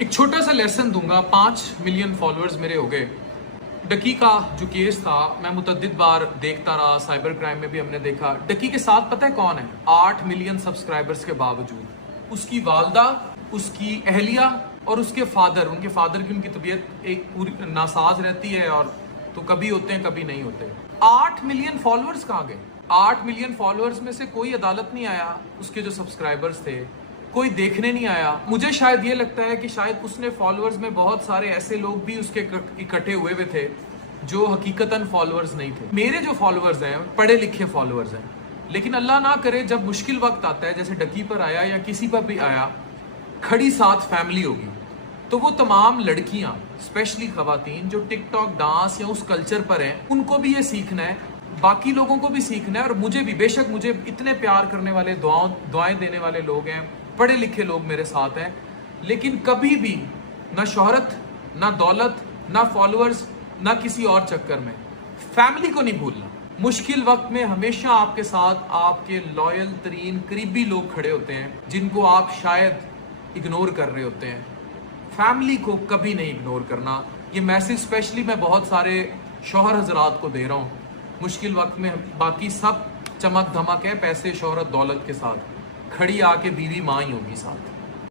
एक छोटा सा लेसन दूंगा। 5 मिलियन फॉलोअर्स मेरे हो गए। डकी का जो केस था मैं मुतद्दिद बार देखता रहा, साइबर क्राइम में भी हमने देखा। डकी के साथ पता है कौन है? 8 मिलियन सब्सक्राइबर्स के बावजूद उसकी वालदा, उसकी अहलिया और उसके फादर, उनके फादर की उनकी तबीयत एक पूरी नासाज रहती है और तो कभी होते हैं कभी नहीं होते। 8 मिलियन फॉलोअर्स कहाँ गए? 8 मिलियन फॉलोअर्स में से कोई अदालत नहीं आया, उसके जो सब्सक्राइबर्स थे कोई देखने नहीं आया। मुझे शायद ये लगता है कि शायद उसने फॉलोअर्स में बहुत सारे ऐसे लोग भी उसके इकट्ठे हुए थे जो हकीकतन फॉलोअर्स नहीं थे। मेरे जो फॉलोअर्स हैं पढ़े लिखे फॉलोअर्स हैं, लेकिन अल्लाह ना करे जब मुश्किल वक्त आता है, जैसे डकी पर आया या किसी पर भी आया, खड़ी साथ फैमिली होगी, तो वो तमाम लड़कियां, स्पेशली खवातीन जो टिकटॉक डांस या उस कल्चर पर हैं, उनको भी ये सीखना है, बाकी लोगों को भी सीखना है और मुझे भी। बेशक मुझे इतने प्यार करने वाले, दुआएं देने वाले लोग हैं, पढ़े लिखे लोग मेरे साथ हैं, लेकिन कभी भी ना शोहरत, ना दौलत, ना फॉलोअर्स, ना किसी और चक्कर में फैमिली को नहीं भूलना। मुश्किल वक्त में हमेशा आपके साथ आपके लॉयल तरीन करीबी लोग खड़े होते हैं जिनको आप शायद इग्नोर कर रहे होते हैं। फैमिली को कभी नहीं इग्नोर करना। ये मैसेज स्पेशली मैं बहुत सारे शौहर हजरात को दे रहा हूँ। मुश्किल वक्त में बाकी सब चमक धमक है, पैसे शोहरत दौलत के साथ, खड़ी आके बीवी माँ ही होगी साथ।